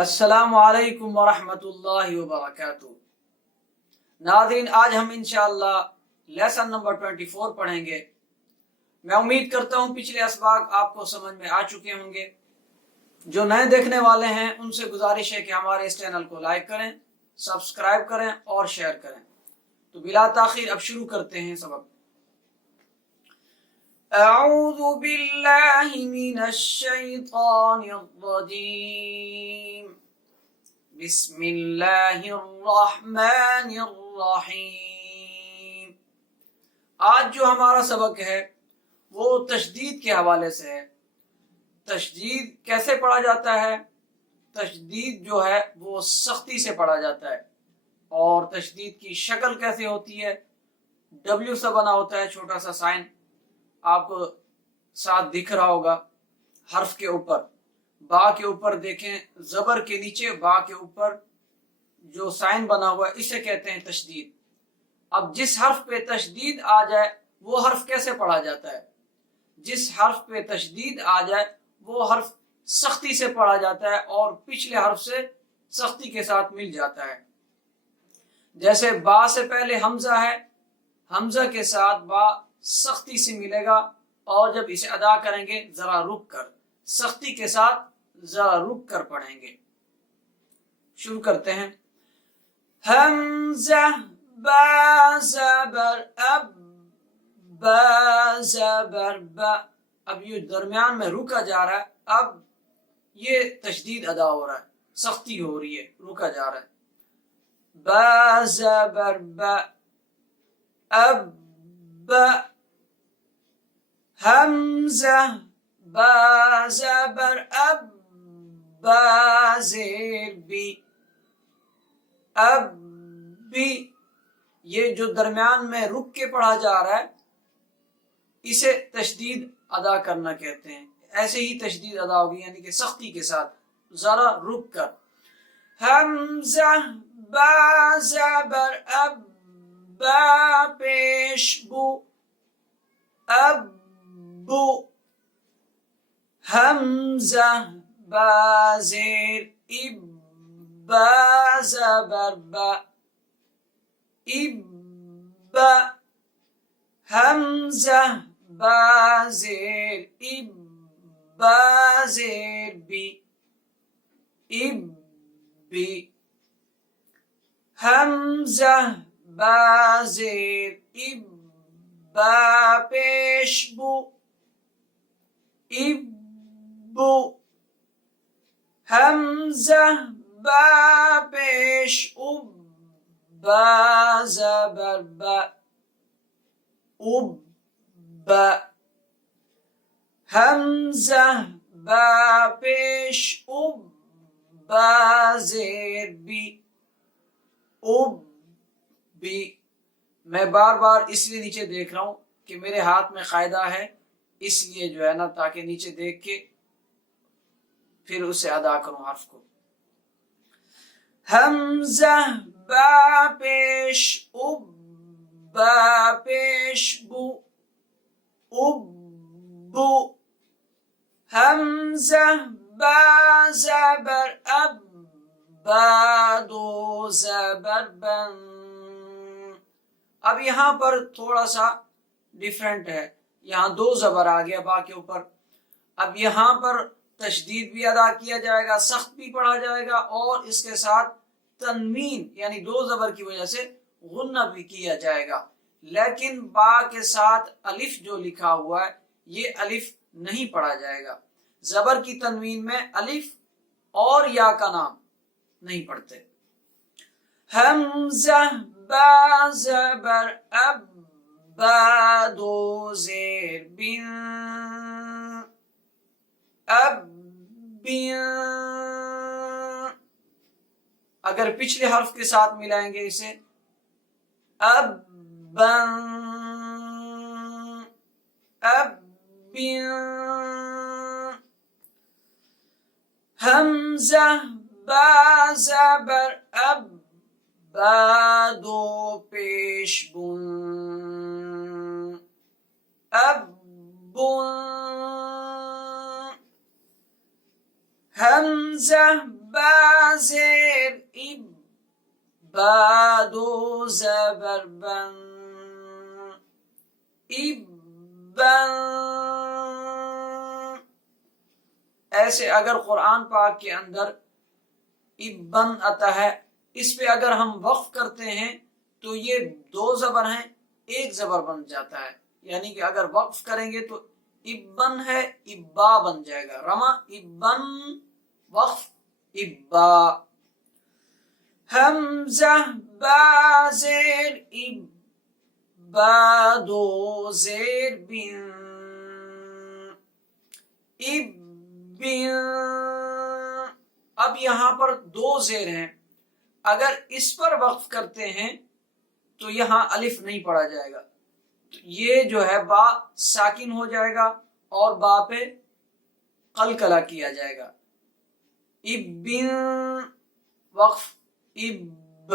अस्सलामु अलैकुम वरहमतुल्लाहि वबरकातुहू। नाज़रीन, आज हम इंशाअल्लाह लेसन नंबर 24 पढ़ेंगे। मैं उम्मीद करता हूँ पिछले असबाक आपको समझ में आ चुके होंगे। जो नए देखने वाले हैं उनसे गुजारिश है कि हमारे इस चैनल को लाइक करें, सब्सक्राइब करें और शेयर करें। तो बिला ताखीर अब शुरू करते हैं सबक। अऊज़ु बिल्लाहि मिनश शैतानिर रजीम। बिस्मिल्लाहिर्रहमानिर्रहीम। आज जो हमारा सबक है वो तशदीद के हवाले से है। तशदीद कैसे पढ़ा जाता है? तशदीद जो है वो सख्ती से पढ़ा जाता है। और तशदीद की शक्ल कैसे होती है? डब्ल्यू सा बना होता है, छोटा सा साइन आपको साथ दिख रहा होगा हर्फ के ऊपर। बा के ऊपर देखें, जबर के नीचे बा के ऊपर जो साइन बना हुआ है इसे कहते हैं तशदीद। अब जिस हर्फ पे तशदीद आ जाए वो हर्फ कैसे पढ़ा जाता है? जिस हर्फ पे तशदीद आ जाए वो हर्फ सख्ती से पढ़ा जाता है और पिछले हर्फ से सख्ती के साथ मिल जाता है। जैसे बा से पहले हमजा है, हमजा के साथ बा सख्ती से मिलेगा और जब इसे अदा करेंगे जरा रुक कर, सख्ती के साथ जरा रुक कर पढ़ेंगे। शुरू करते हैं। हमजा बा ज़बर अब, बा ज़बर बा। अब ये दरमियान में रुका जा रहा है, अब ये तशदीद अदा हो रहा है, सख्ती हो रही है, रुका जा रहा है। बा ज़बर बा, अब बा। हमजा बा ज़बर अब, बा ज़ेर बी, अब भी। ये जो दरमियान में रुक के पढ़ा जा रहा है इसे तशदीद अदा करना कहते हैं। ऐसे ही तशदीद अदा होगी, यानी कि सख्ती के साथ, जरा रुक कर। हमजा बा ज़बर अब, बा पेश बू, अब बू। हमजा बा ज़ेर इब, बा ज़बर बा, इब्बा। हमजा बा ज़ेर इब, बा ज़ेर बी, इब्बी। हमजा बा ज़ेर इब, बा पेश बू, इब्बू। हमजा बा पेश उब, बा ज़बर बा, उब्बा। हमजा बा पेश उब, बा ज़ेर बी, उब्बी। मैं बार बार इसलिए नीचे देख रहा हूं कि मेरे हाथ में कायदा है, इसलिए जो है ना, ताकि नीचे देख के फिर उसे अदा करूं हर्फ को। हमजा बा पेश उब, बा पेश बू, उब्बू। हमजा बा ज़बर अब, बा दो ज़बर बन। अब यहां पर थोड़ा सा डिफरेंट है, यहाँ दो जबर आ गया बा के ऊपर। अब यहाँ पर तशदीद भी अदा किया जाएगा, सख्त भी पढ़ा जाएगा और इसके साथ तनवीन यानी दो जबर की वजह से गुन्ना भी किया जाएगा। लेकिन बा के साथ अलिफ जो लिखा हुआ है ये अलिफ नहीं पढ़ा जाएगा। जबर की तनवीन में अलिफ और या का नाम नहीं पढ़ते। हमजा बा ज़बर अब, बा दो ज़ेर बिन, अब बिन। अगर पिछले हर्फ के साथ मिलाएंगे इसे, अब बन, अब बिन। हमजा बा ज़बर अब, बा दो पेश बुन, अब बुन। हमजा बा जेर इब, बा दो ज़बर बन, इब्बन। ऐसे अगर कुरान पाक के अंदर इब्बन आता है, इस पे अगर हम वक्फ करते हैं तो ये दो जबर हैं, एक जबर बन जाता है। यानी कि अगर वक्फ करेंगे तो इब्बन है, इब्बा बन जाएगा। रमा इब्बन, वक्फ इब्बा। हमजा बा जेर इब, बा दो जेर बिन, इब बिन। अब यहां पर दो जेर हैं, अगर इस पर वक्फ करते हैं तो यहां अलिफ नहीं पढ़ा जाएगा, तो ये जो है बा साकिन हो जाएगा और बा पे कलकला किया जाएगा। इब्बिन, वक्फ इब।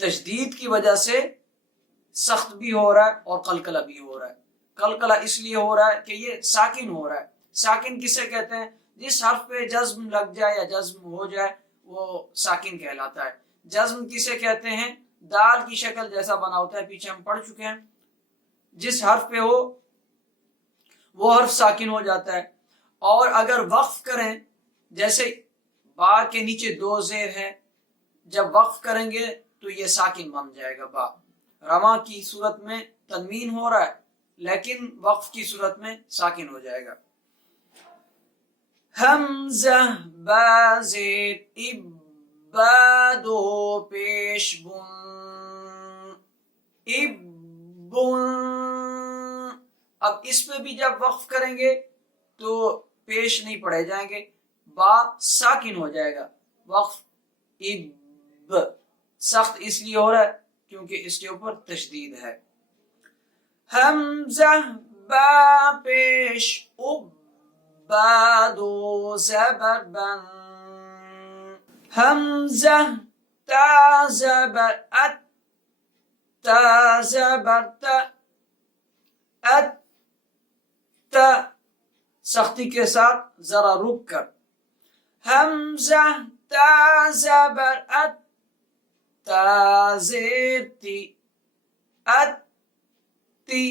तशदीद की वजह से सख्त भी हो रहा है और कलकला भी हो रहा है। कलकला इसलिए हो रहा है कि ये साकिन हो रहा है। साकिन किसे कहते हैं? जिस हर्फ पे जज्म लग जाए या जज्म हो जाए वो साकिन कहलाता है। जज्म किसे कहते हैं? दाल की शक्ल जैसा बना होता है, पीछे हम पढ़ चुके हैं। जिस हर्फ पे हो वो हर्फ साकिन हो जाता है। और अगर वक्फ करें, जैसे बा के नीचे दो जेर है, जब वक्फ करेंगे तो ये साकिन बन जाएगा बा। रमा की सूरत में तनवीन हो रहा है, लेकिन वक्फ की सूरत में साकिन हो जाएगा। हमजा बा जेर इब, बा दो पेश बुन, इब्बुन। अब इस पे भी जब वक्फ करेंगे तो पेश नहीं पढ़े जाएंगे, बा साकिन हो जाएगा। वक्फ इब सख्त इसलिए हो रहा है क्योंकि इसके ऊपर तशदीद है। हमजा बा पेश उब, बा दो ज़बर बन, हमजा ता ज़बर अत, ता ज़बर ता, अत ता। सख्ती के साथ जरा रुक कर। हमजा ता ज़बर अत, ता ज़ेर ती, अत्ती।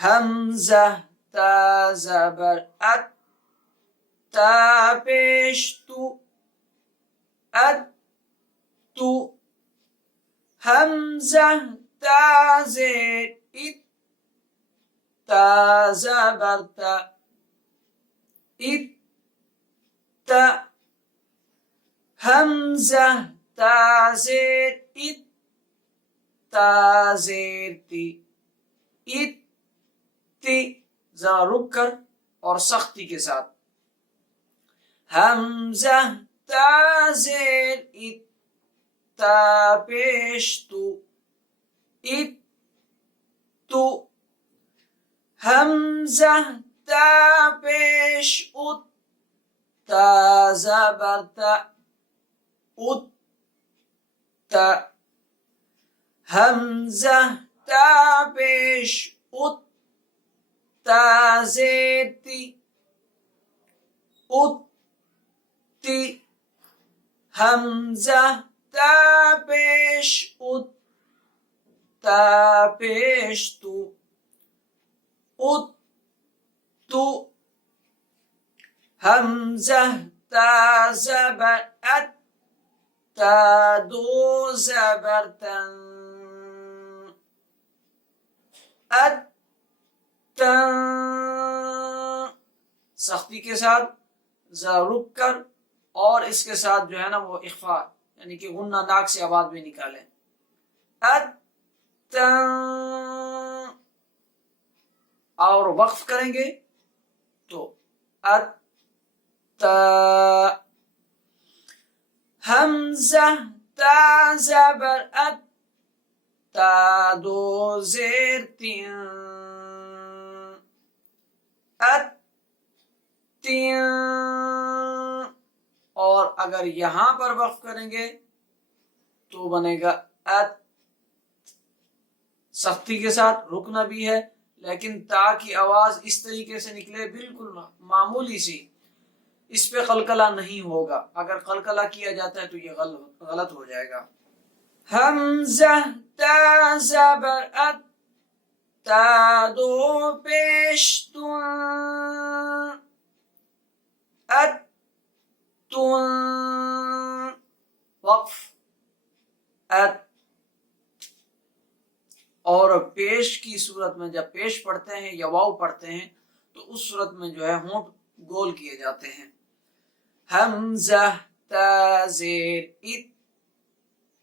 हमजा ता ज़बर अत, ता पेश तु, अत्तु। हमजा ता ज़ेर इत, ता ज़बर ता, इत्ता। हमजा ता ज़ेर इत, ता ज़ेर ती, इत्ती। जरा रुक कर और सख्ती के साथ। हमजा ता ज़ेर इत, ता पेश तु, इत्तु। हमजा ता पेश उत, ता ज़बर ता, उत्ता। हमजा ता पेश उत, ता ज़ेर ती, उत्ती। हमजा ता पेश उत, ता पेश तु, उत्तु। हमजा ता ज़बर अत, ता दो ज़बर तन, अत्तन। सख्ती के साथ जरा रुक कर और इसके साथ जो है ना वो इख्फा यानी कि गुन्ना नाक से आवाज भी निकालें। अत्तन। और वक्फ करेंगे तो अत्ता। हमजा ता ज़बर अत, ता दो ज़ेर तीन, अत्तीन। और अगर यहां पर वक्फ करेंगे तो बनेगा अत। सख्ती के साथ रुकना भी है, लेकिन ता की आवाज इस तरीके से निकले बिल्कुल मामूली सी। इस पे कलकला नहीं होगा। अगर कलकला किया जाता है तो ये गलत हो जाएगा। हमजा ता ज़बर अत, ता दो पेश तुन, अत तुन, वक्फ अत। और पेश की सूरत में जब पेश पढ़ते हैं या वाव पढ़ते हैं तो उस सूरत में जो है होंठ गोल किए जाते हैं। हमजा ता ज़ेर इत,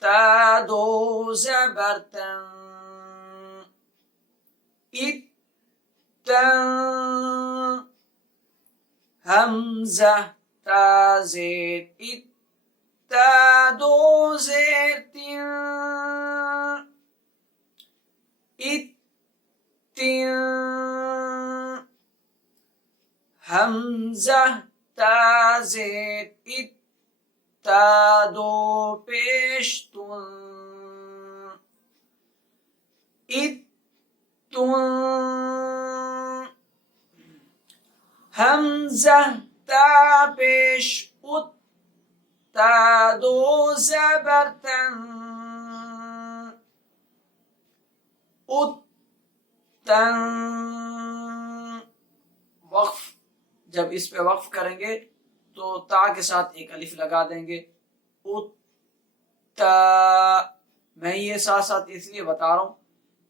ता दो ज़बर तन, इत तन। हमजा ता ज़ेर इत, ता दो ज़ेर तिन, इत तिन। हमजा ता ज़ेर इत, ता दो पेश तुन, इत तुन। हमजा ता पेश उत, ता दो ज़बर तन, उत तन। वक्फ, जब इस पे वक्फ करेंगे तो ता के साथ एक अलिफ लगा देंगे, उत ता। मैं ये साथ साथ इसलिए बता रहा हूँ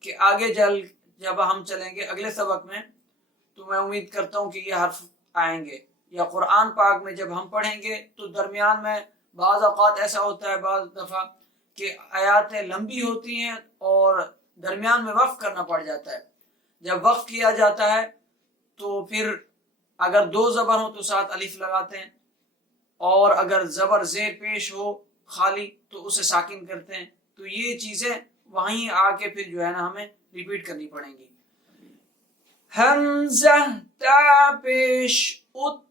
कि आगे जब हम चलेंगे अगले सबक में तो मैं उम्मीद करता हूँ कि ये हर्फ आएंगे, या कुरान पाक में जब हम पढ़ेंगे तो दरमियान में बाज़ औक़ात ऐसा होता है बाज़ दफ़ा कि आयातें लंबी होती हैं और दरमियान में वक्फ करना पड़ जाता है। जब वक्फ किया जाता है तो फिर अगर दो ज़बर हो तो साथ अलिफ लगाते हैं, और अगर ज़बर ज़ेर पेश हो खाली तो उसे साकिन करते हैं। तो ये चीज़ें वहीं आके फिर जो है ना हमें रिपीट करनी पड़ेंगी। हमजा ता पेश उत,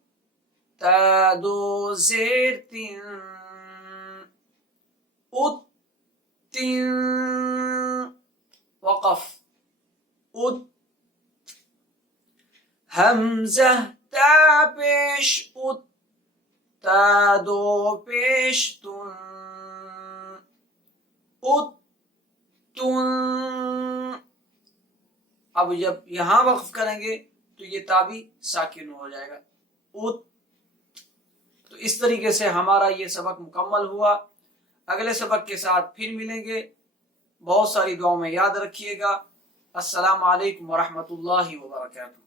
ता दो ज़ेर तिन, उत तिन, वक़फ़ उत। हमजा ता पेश उत, ता दो पेश तुन, उत तुन। अब जब यहां वक्फ करेंगे तो ये ताबी साकिन हो जाएगा, उत। तो इस तरीके से हमारा ये सबक मुकम्मल हुआ। अगले सबक के साथ फिर मिलेंगे। बहुत सारी दुआओं में याद रखिएगा। अस्सलामु अलैकुम व रहमतुल्लाहि व बरकातुहू।